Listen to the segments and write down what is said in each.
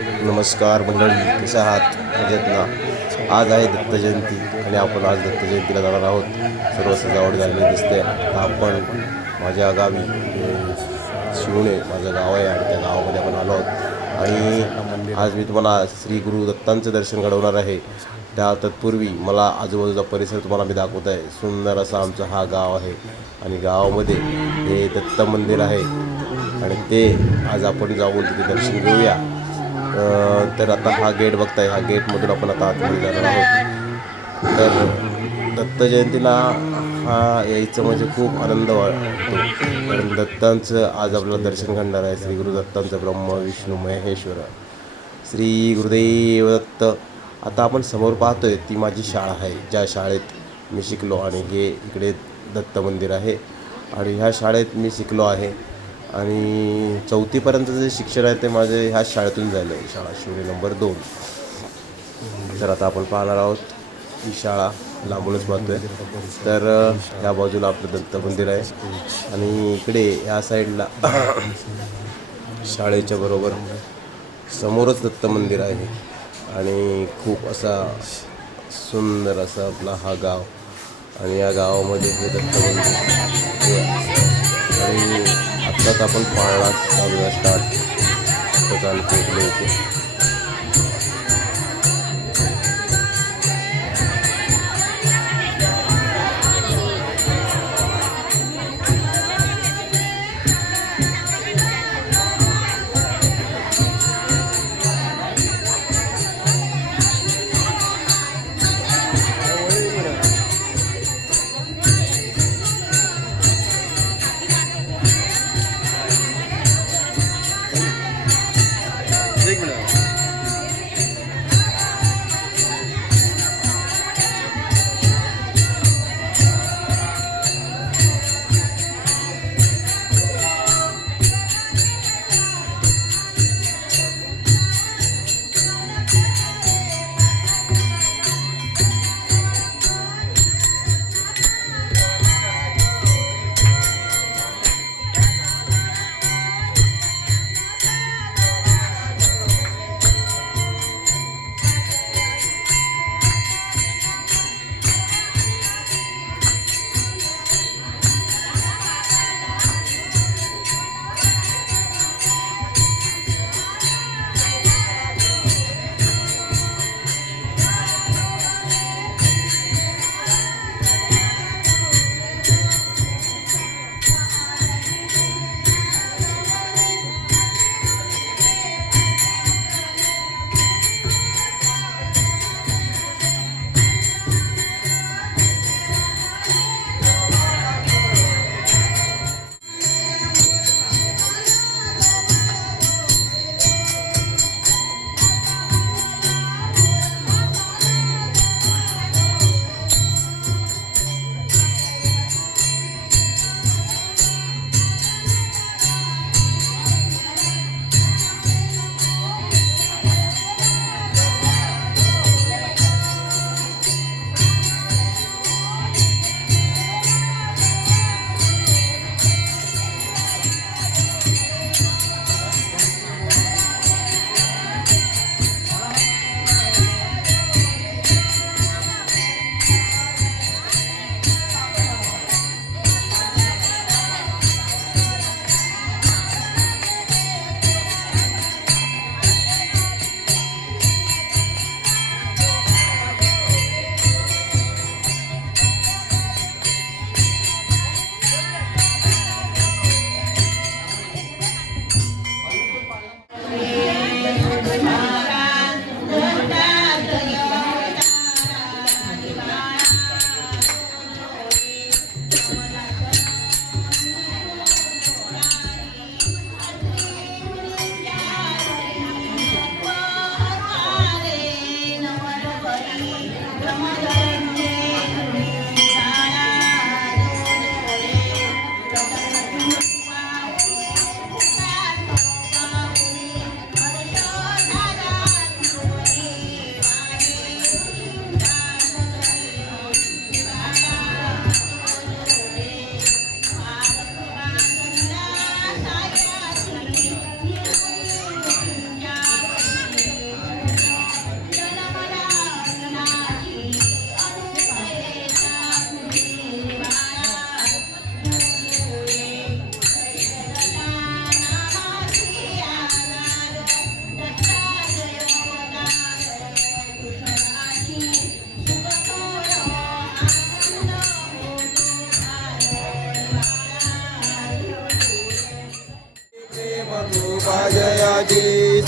नमस्कार मंडळी, कशा आहात? मजेत ना? आज आहे दत्त जयंती आणि आपण आज दत्त जयंतीला जाणार आहोत. सर्व सजावट झालेली दिसते. आता आपण माझ्या गावी शिवणे माझं गाव आहे आणि त्या गावामध्ये आपण आलो आहोत आणि आज मी तुम्हाला श्री गुरु दत्तांचं दर्शन घडवणार आहे. त्या तत्पूर्वी मला आजूबाजूचा परिसर तुम्हाला मी दाखवत आहे. सुंदर असा आमचा हा गाव आहे आणि गावामध्ये हे दत्त मंदिर आहे आणि ते आज आपण जाऊन तिथे दर्शन घेऊया. तर आता हा गेट बघताय, ह्या गेटमधून आपण आता आतमध्ये जाणार आहोत. तर दत्त जयंतीला यायचं म्हणजे खूप आनंद वाटतो, कारण दत्तांचं आज आपल्याला दर्शन घडणार आहे. श्री गुरु दत्तांचं ब्रह्म विष्णू महेश्वर श्री गुरुदेव दत्त. आता आपण समोर पाहतोय ती माझी शाळा आहे, ज्या शाळेत मी शिकलो आणि हे इकडे दत्त मंदिर आहे आणि ह्या शाळेत मी शिकलो आहे आणि 4थीपर्यंत जे शिक्षण आहे ते माझे ह्याच शाळेतून झालं आहे, शाळा शिवणे नंबर 2. तर आता आपण पाहणार आहोत ही शाळा, लांबूनच पाहतोय. तर ह्या बाजूला आपलं दत्त मंदिर आहे आणि इकडे या साईडला शाळेच्या बरोबर समोरच दत्त मंदिर आहे आणि खूप असा सुंदर असा आपला हा गाव आणि या गावामध्ये हे दत्त मंदिर आणि आत्ताच आपण पाळणा चालू स्टार्ट चालू केले होते.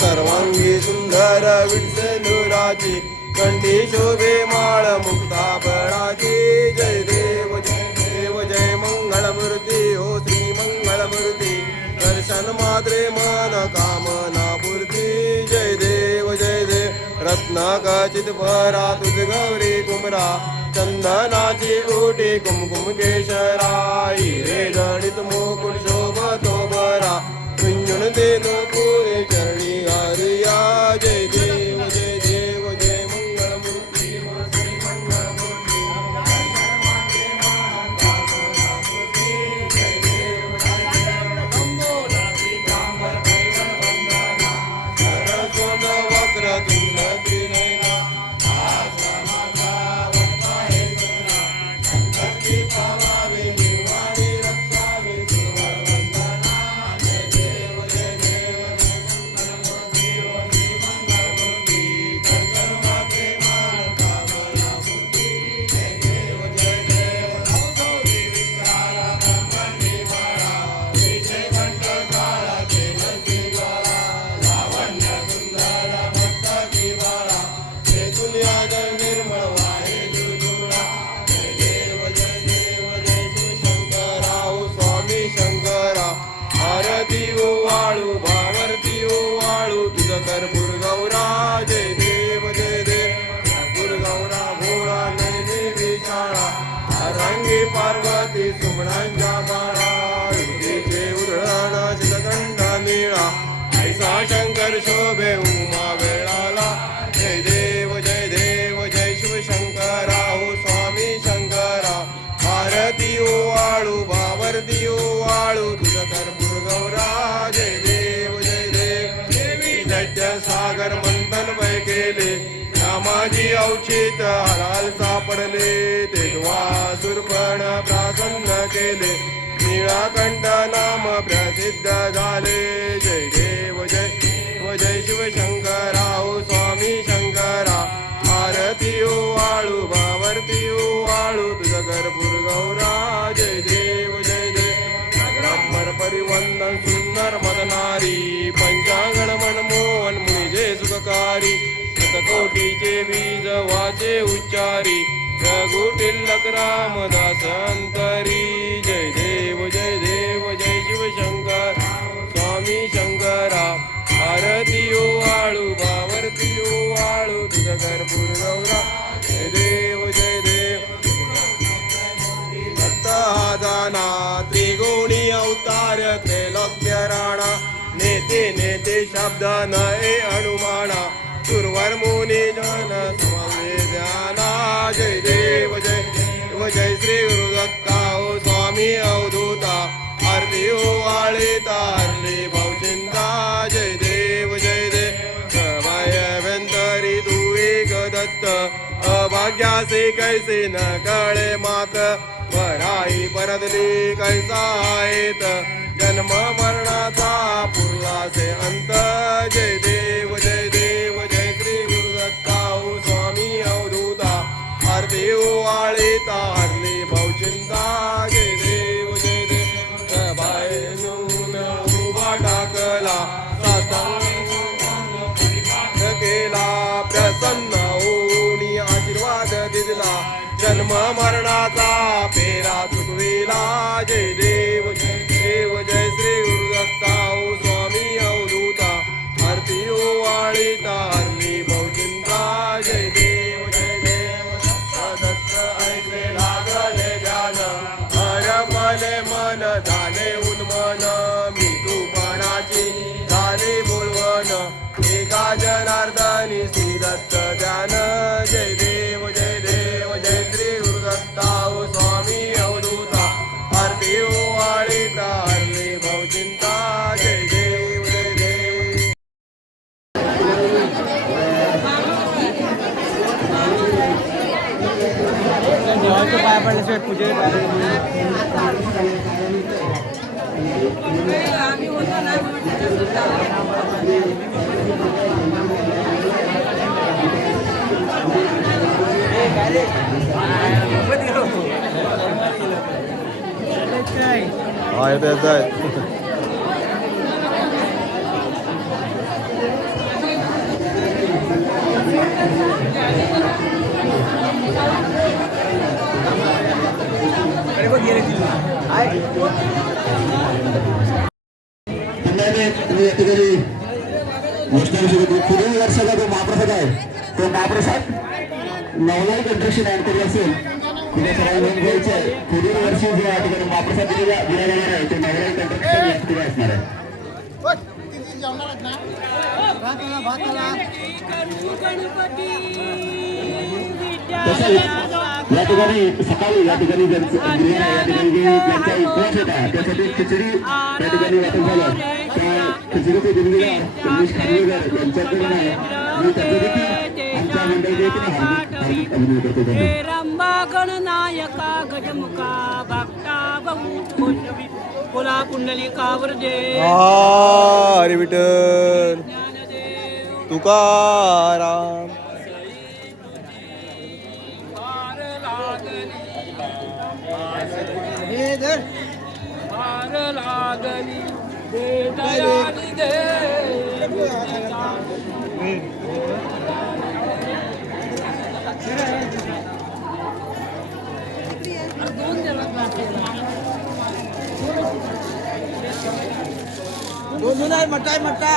सर्वांगी सुंदर विठ्ठलुराची कंठी शोभे माळ मुक्ताफळाची जय देव जय मंगळमूर्ती हो श्री मंगळमूर्ती दर्शन मात्रे मन कामना पूर्ती जय देव रत्नाकाचित भरा तुझ गौरी कुमरा चंदनाची ओटी कुमकुम केशराई रे जडित मुकुट शोभतो बरा कुंजन देनो पुरे चरणी हरिया जय देव जय मंगळमूर्ती श्री मंगळमूर्ती सरस्वत वक्र तुंड त्रिनयना वाळू भावर्ती वाळू तुझ कर्पूर गौरा जय देव गुरगौरा भोळा नैनी विचाळा रंगी पार्वती सुमणांच्या बाळा रुद्रीचे उधळण शिलकंठ निळा ऐसा शंकर शोभे उमा वेळाला जय देव जय शिवशंकरा हो स्वामी शंकरा भारती ओ वाळू भावर्ती ओ वाळू तुझ कर्पूर गौरा जय देव देवी दैत्य सागर मंथन वय केले रामाजी औचित हलाल सापडले ते सुरपण प्रसन्न केले निळाकंठ नाम प्रसिद्ध झाले जय देव जय शिवशंकरा हो स्वामी शंकरा भारती ओ वाळू भावर्ती ओ वाळू तुझ कर्पूर गौरा जय देव ब्राह्मण परिवंदन सुंदर मदनारी पंचांगण मनमोहन मुनिजे सुखकारी शतकोटीचे बीज वाचे उच्चारी रघुटिल्लक रामदास अंतरी जय देव जय शिवशंकर स्वामी शंकरा भारती ओ वाळू भावर्ती ओ वाळू तुझ कर्पूर गौरा जय देव हा जाना त्रिगुणी अवतार त्रैलोक्य राणा नेते शब्द नये अनुमाना सुरवर मुनी जन समवे ध्याना जय देव जय श्री गुरुदत्ता ओ स्वामी अवधूता आरती ओ वाळीता हरली भावचिंता जय देव व्यंतरी तू एक दत्त अभाग्यासे कैसे न कळे मात पराई परतली कैसा आहेत जन्म मरणाचा पुरलासे अंत जय देव जय श्री गुरुदत्ता ओ स्वामी अवधूता आरती ओ वाळीता हरली भावचिंता जय देव बायनून उभा टाकला केला प्रसन्न होऊनी आशीर्वाद दिला जन्म मरणाचा पेरा चुकविला जय देव जय श्री गुरुदत्ता ओ स्वामी अवधूता आरती ओ वाळीता हरली भावचिंता जय देव दत्त ऐसे लागले ध्यान हरपले मन झाले उन्मन मी तूपणाची झाली बोलवण एका जनार्दनी श्री दत्त ध्यान जय देव जय श्री गुरुदत्ता ओ स्वामी अवधूता आरती ओ वाळीता हरली भावचिंता जय देव पाय पडल्याशिवाय पूजे हा येत ठिकाणी पुढील वर्षाचा जो महाप्रसाद आहे तो महाप्रसाद नवलाई कंट्रक्शन ऍड केली असेल तिथे सगळ्या नोंद घ्यायची आहे. पुढील वर्षी जो या ठिकाणी महाप्रसाद दिला जाणार आहे ते नवलाई कंट्रक्शन या ठिकाणी असणार आहे. या ठिकाणी सकाळी या ठिकाणी या ठिकाणी ज्यांचा उपवास होता त्यासाठी खिचडी या ठिकाणी वाटप झालं. त्या खिचडीचे दिल्लीला रमेश खानवेकर यांच्याकडून मी त्यांचं देखील आमच्या मंडळी हार्दिक अभिनंदन करतो. रंबा गणनायका गजमुखा भक्ता बहु कोला पुंडलिकावर जय हरी विठ्ठल तुकाराम. हार लागली दे दयाली दे दोन नाही मटा